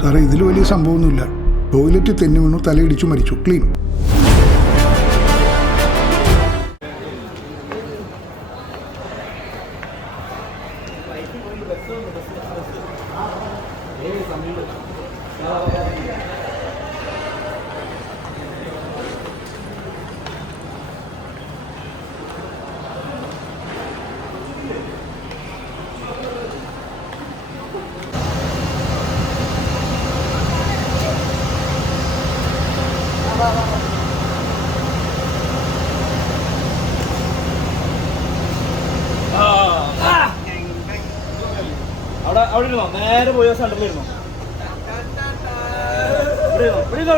സാറേ ഇതിൽ വലിയ സംഭവമൊന്നുമില്ല. ടോയ്ലറ്റ് തെന്നി വീണു, തലയിടിച്ചു മരിച്ചു, ക്ലീൻ. അവിടെ ഇരുന്നോ, നേരെ പോയ സെന്ററിലിരുന്നോ. ഒരു 2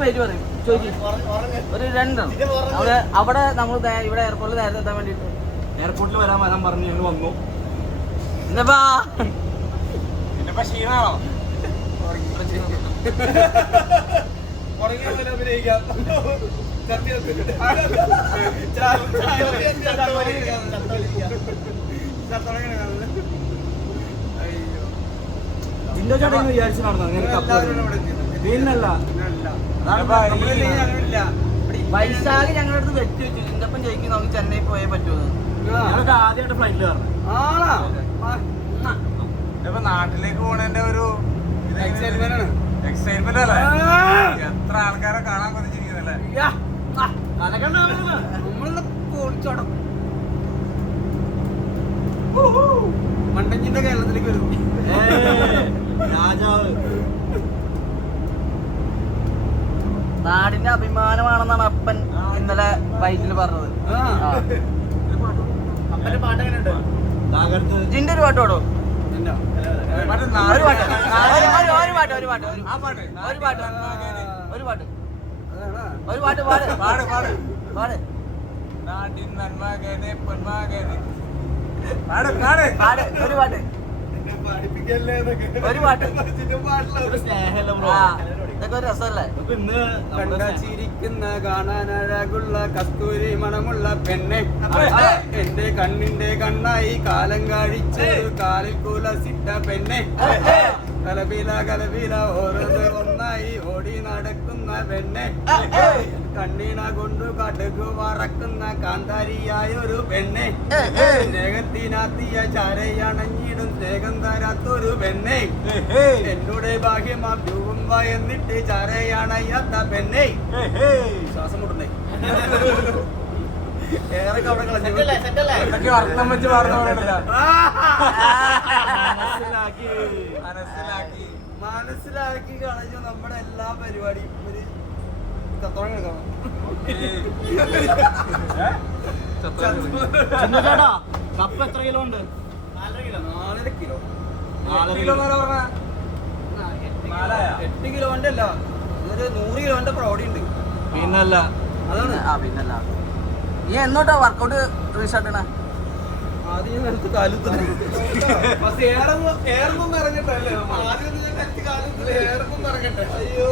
പേര് പറയും ചോദിച്ചു, ഒരു 2 അവിടെ നമ്മൾ ഇവിടെ എയർപോർട്ടിൽ നേരത്തെ എത്താൻ വേണ്ടിട്ട് എയർപോർട്ടിൽ വരാൻ പറഞ്ഞു ഞങ്ങൾ വന്നു. എന്നപ്പാ ക്ഷീണാണോ? അഭിനയിക്കാം. ജിൻഡോ ചേട്ടൻ വിചാരിച്ചു നടന്നു. പിന്നല്ല വൈശാഖ് ഞങ്ങളുടെ അടുത്ത് വെച്ച് വെച്ചു, നിന്റെപ്പം ചോദിക്കും നമുക്ക് ചെന്നൈ പോയേ പറ്റുമെന്ന്. ഞങ്ങൾക്ക് ആദ്യമായിട്ട് ഫ്ലൈറ്റിൽ കയറണം. ഇപ്പൊ നാട്ടിലേക്ക് പോണേന്റെ ഒരു എക്സൈറ്റ്മെന്റ് അല്ലേ? എത്ര ആൾക്കാരെ കാണാൻ കൊതിച്ചിരിക്കുന്നല്ലേ? മണ്ടഞ്ചിന്റെ കേരളത്തിലേക്ക് വരും രാജാവ്. നാടിന്റെ അഭിമാനമാണെന്നാണ് അപ്പൻ ഇന്നലെ വൈകിൽ പറഞ്ഞത്. അപ്പന്റെ പാട്ട് എങ്ങനെയുണ്ട്? ജിന്റെ ഒരു പാട്ട് പാടോ? നാട്ടിൻ നന്മകനെ പൊന്മകനെ ഒരു പാട്ട്. ഇതൊക്കെ ഒരു രസമല്ലേ? ചിരിക്കുന്ന കാണാനഴകുള്ള കസ്തൂരി മണമുള്ള പെണ്ണെ, എന്റെ കണ്ണിന്റെ കണ്ണായി കാലം കഴിച്ച് കാലിൽ കുലസിട്ട പെണ്ണെ, കലപില കലപില ഓരോന്ന് ഒന്നായി ഓടി നടക്കുന്ന പെണ്ണെ, കണ്ണീണ കൊണ്ടു കടുകു വറക്കുന്ന കാന്താരിയായ ഒരു പെണ്ണെ, സ്നേഹത്തിനാത്തിയ ചാരയണഞ്ഞിടും സ്നേഹം തരാത്തൊരു പെണ്ണെ, എന്നോട് ഭാഗ്യമാം രൂപം വയന്നിട്ട് ചാരയണയാത്ത പെണ്ണെ. ശ്വാസം മുട്ടുന്നേ ഏറെ അവിടെ കളഞ്ഞു അർത്ഥം വെച്ച് പറഞ്ഞ മനസ്സിലാക്കി കളഞ്ഞു നമ്മുടെ എല്ലാ പരിപാടിയും. ഒരു കപ്പ് എത്ര കിലോ ഉണ്ട്? 4.5 കിലോ. 8 കിലോന്റെ അല്ല, ഒരു 100 കിലോന്റെ പ്രൗഢി ഉണ്ട്. പിന്നല്ല അതാണ്. പിന്നല്ല. നീ എന്നോട്ടാ വർക്കൗട്ട് റീസ്റ്റാർട്ട് ചെയ്യണേ? ആദ്യം നിനക്ക് കാലത്ത് ഏറൊന്നും ഇറങ്ങട്ടെ അല്ലേ? ആദ്യം കാലത്ത് ഏറൊന്നും ഇറങ്ങട്ടെ. അയ്യോ